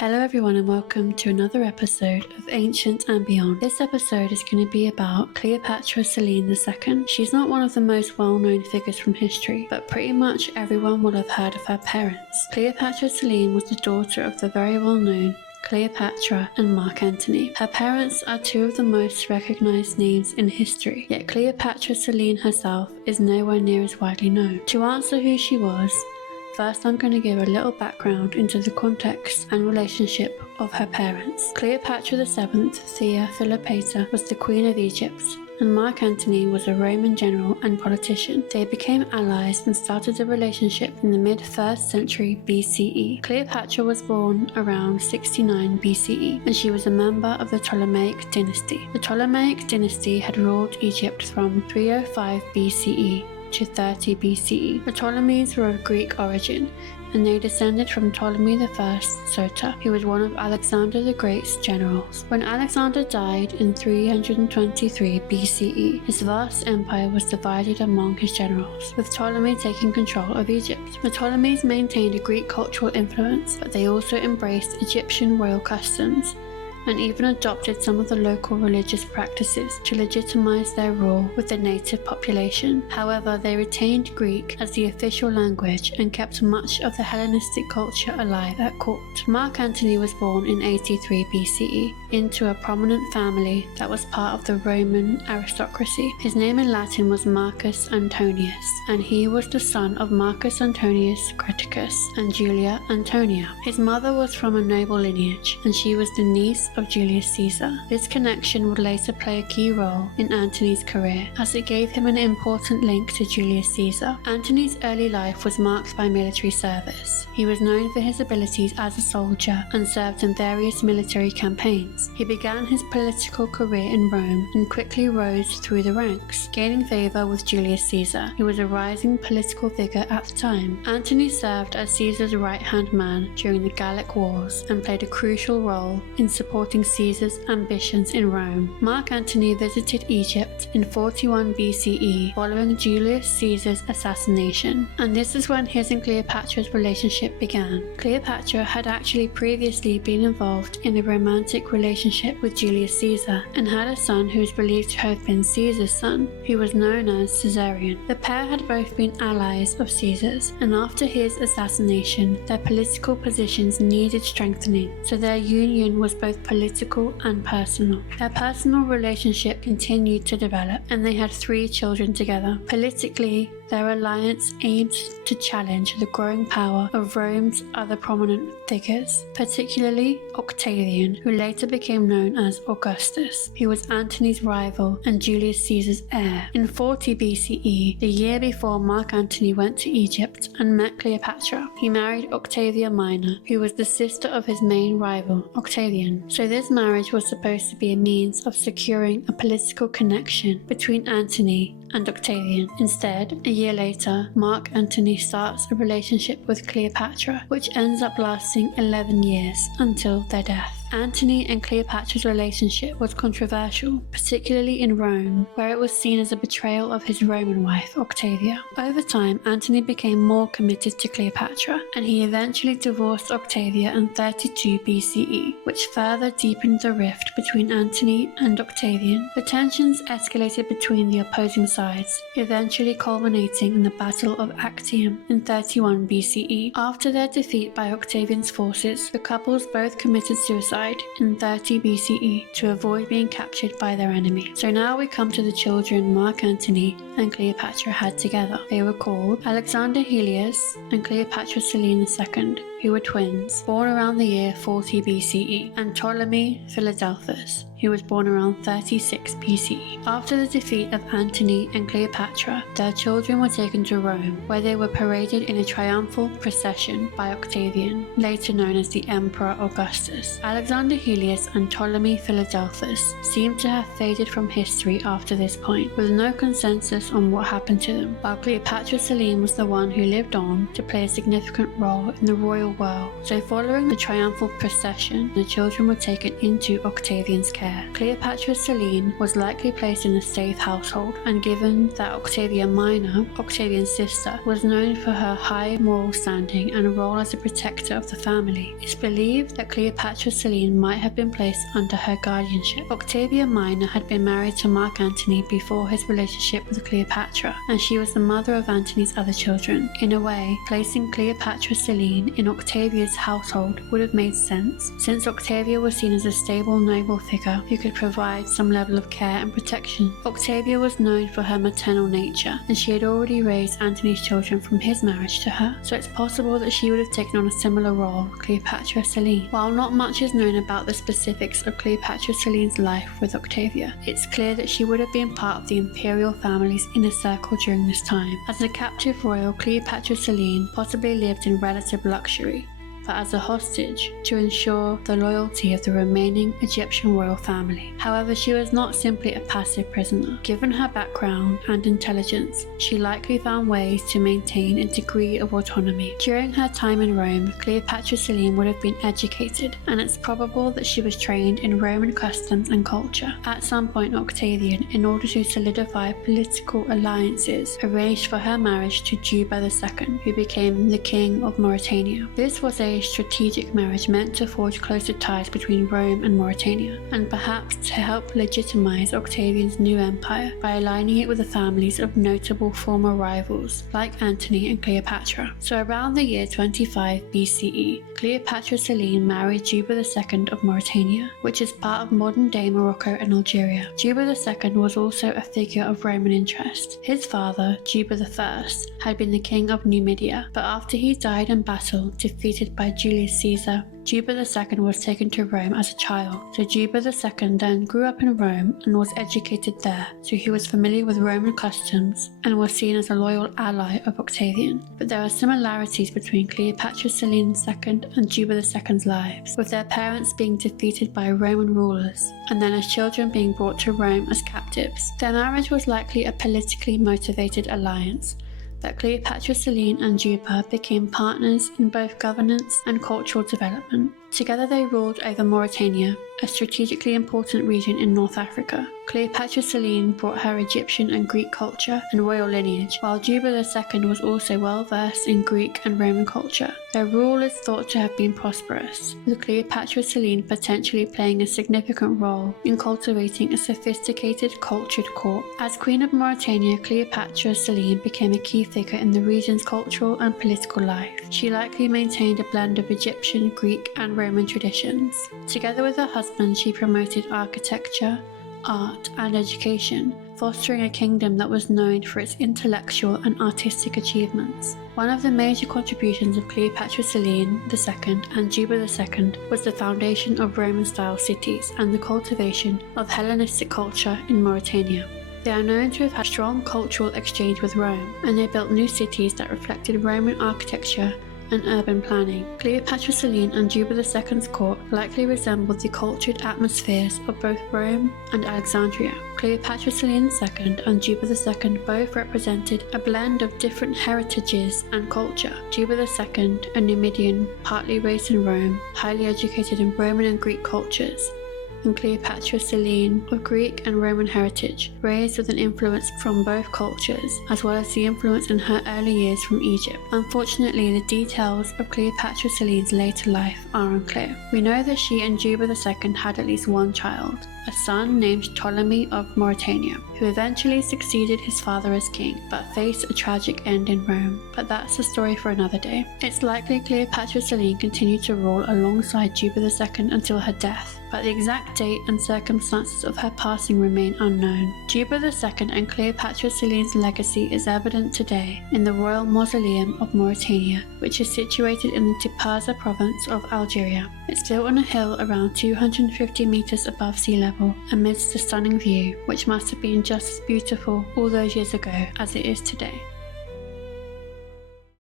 Hello everyone and welcome to another episode of Ancient and Beyond. This episode is going to be about Cleopatra Selene II. She's not one of the most well-known figures from history, but pretty much everyone will have heard of her parents. Cleopatra Selene was the daughter of the very well-known Cleopatra and Mark Antony. Her parents are two of the most recognized names in history, yet Cleopatra Selene herself is nowhere near as widely known. To answer who she was, first, I'm going to give a little background into the context and relationship of her parents. Cleopatra VII, Thea Philopata, was the Queen of Egypt, and Mark Antony was a Roman general and politician. They became allies and started a relationship in the mid-1st century BCE. Cleopatra was born around 69 BCE, and she was a member of the Ptolemaic dynasty. The Ptolemaic dynasty had ruled Egypt from 305 BCE to 30 BCE. The Ptolemies were of Greek origin, and they descended from Ptolemy I Soter, who was one of Alexander the Great's generals. When Alexander died in 323 BCE, his vast empire was divided among his generals, with Ptolemy taking control of Egypt. The Ptolemies maintained a Greek cultural influence, but they also embraced Egyptian royal customs and even adopted some of the local religious practices to legitimize their rule with the native population. However, they retained Greek as the official language and kept much of the Hellenistic culture alive at court. Mark Antony was born in 83 BCE into a prominent family that was part of the Roman aristocracy. His name in Latin was Marcus Antonius, and he was the son of Marcus Antonius Creticus and Julia Antonia. His mother was from a noble lineage, and she was the niece of Julius Caesar. This connection would later play a key role in Antony's career, as it gave him an important link to Julius Caesar. Antony's early life was marked by military service. He was known for his abilities as a soldier and served in various military campaigns. He began his political career in Rome and quickly rose through the ranks, gaining favor with Julius Caesar, who was a rising political figure at the time. Antony served as Caesar's right-hand man during the Gallic Wars and played a crucial role in supporting Caesar's ambitions in Rome. Mark Antony visited Egypt in 41 BCE following Julius Caesar's assassination, and this is when his and Cleopatra's relationship began. Cleopatra had actually previously been involved in a romantic relationship with Julius Caesar and had a son who is believed to have been Caesar's son, who was known as Caesarion. The pair had both been allies of Caesar's, and after his assassination, their political positions needed strengthening, so their union was both political and personal. Their personal relationship continued to develop, and they had 3 children together. Politically, their alliance aimed to challenge the growing power of Rome's other prominent figures, particularly Octavian, who later became known as Augustus, who was Antony's rival and Julius Caesar's heir. In 40 BCE, the year before Mark Antony went to Egypt and met Cleopatra, he married Octavia Minor, who was the sister of his main rival, Octavian. So this marriage was supposed to be a means of securing a political connection between Antony and Octavian. Instead, a year later, Mark Antony starts a relationship with Cleopatra, which ends up lasting 11 years until their death. Antony and Cleopatra's relationship was controversial, particularly in Rome, where it was seen as a betrayal of his Roman wife, Octavia. Over time, Antony became more committed to Cleopatra, and he eventually divorced Octavia in 32 BCE, which further deepened the rift between Antony and Octavian. The tensions escalated between the opposing sides, eventually culminating in the Battle of Actium in 31 BCE. After their defeat by Octavian's forces, the couples both committed suicide in 30 BCE to avoid being captured by their enemy. So now we come to the children Mark Antony and Cleopatra had together. They were called Alexander Helios and Cleopatra Selene II, who were twins, born around the year 40 BCE, and Ptolemy Philadelphus, who was born around 36 BCE. After the defeat of Antony and Cleopatra, their children were taken to Rome, where they were paraded in a triumphal procession by Octavian, later known as the Emperor Augustus. Alexander Helios and Ptolemy Philadelphus seem to have faded from history after this point, with no consensus on what happened to them, while Cleopatra Selene was the one who lived on to play a significant role in the royal still well, so following the triumphal procession, the children were taken into Octavian's care. Cleopatra Selene was likely placed in a safe household, and given that Octavia Minor, Octavian's sister, was known for her high moral standing and role as a protector of the family, it's believed that Cleopatra Selene might have been placed under her guardianship. Octavia Minor had been married to Mark Antony before his relationship with Cleopatra, and she was the mother of Antony's other children. In a way, placing Cleopatra Selene in Octavia's household would have made sense, since Octavia was seen as a stable, noble figure who could provide some level of care and protection. Octavia was known for her maternal nature, and she had already raised Antony's children from his marriage to her, so it's possible that she would have taken on a similar role with Cleopatra Selene. While not much is known about the specifics of Cleopatra Selene's life with Octavia, it's clear that she would have been part of the imperial family's inner circle during this time. As a captive royal, Cleopatra Selene possibly lived in relative luxury, but as a hostage to ensure the loyalty of the remaining Egyptian royal family. However, she was not simply a passive prisoner. Given her background and intelligence, she likely found ways to maintain a degree of autonomy. During her time in Rome, Cleopatra Selene would have been educated, and it's probable that she was trained in Roman customs and culture. At some point, Octavian, in order to solidify political alliances, arranged for her marriage to Juba II, who became the king of Mauritania. This was a strategic marriage meant to forge closer ties between Rome and Mauritania, and perhaps to help legitimize Octavian's new empire by aligning it with the families of notable former rivals like Antony and Cleopatra. So around the year 25 BCE, Cleopatra Selene married Juba II of Mauritania, which is part of modern-day Morocco and Algeria. Juba II was also a figure of Roman interest. His father, Juba I, had been the king of Numidia, but after he died in battle, defeated by Julius Caesar, Juba II was taken to Rome as a child. So Juba II then grew up in Rome and was educated there, so he was familiar with Roman customs and was seen as a loyal ally of Octavian. But there are similarities between Cleopatra Selene II and Juba II's lives, with their parents being defeated by Roman rulers, and then as children being brought to Rome as captives. Their marriage was likely a politically motivated alliance, but Cleopatra Selene and Juba became partners in both governance and cultural development. Together they ruled over Mauritania, a strategically important region in North Africa. Cleopatra Selene brought her Egyptian and Greek culture and royal lineage, while Juba II was also well versed in Greek and Roman culture. Their rule is thought to have been prosperous, with Cleopatra Selene potentially playing a significant role in cultivating a sophisticated, cultured court. As Queen of Mauritania, Cleopatra Selene became a key figure in the region's cultural and political life. She likely maintained a blend of Egyptian, Greek, and Roman traditions. Together with her husband, she promoted architecture, art, and education, fostering a kingdom that was known for its intellectual and artistic achievements. One of the major contributions of Cleopatra Selene II and Juba II was the foundation of Roman-style cities and the cultivation of Hellenistic culture in Mauritania. They are known to have had strong cultural exchange with Rome, and they built new cities that reflected Roman architecture and urban planning. Cleopatra Selene and Juba II's court likely resembled the cultured atmospheres of both Rome and Alexandria. Cleopatra Selene II and Juba II both represented a blend of different heritages and culture. Juba II, a Numidian, partly raised in Rome, highly educated in Roman and Greek cultures, and Cleopatra Selene, of Greek and Roman heritage, raised with an influence from both cultures, as well as the influence in her early years from Egypt. Unfortunately, the details of Cleopatra Selene's later life are unclear. We know that she and Juba II had at least one child, a son named Ptolemy of Mauritania, who eventually succeeded his father as king, but faced a tragic end in Rome. But that's a story for another day. It's likely Cleopatra Selene continued to rule alongside Juba II until her death, but the exact date and circumstances of her passing remain unknown. Juba II and Cleopatra Selene's legacy is evident today in the Royal Mausoleum of Mauritania, which is situated in the Tipaza province of Algeria. It's built on a hill around 250 meters above sea level, amidst a stunning view, which must have been just as beautiful all those years ago as it is today.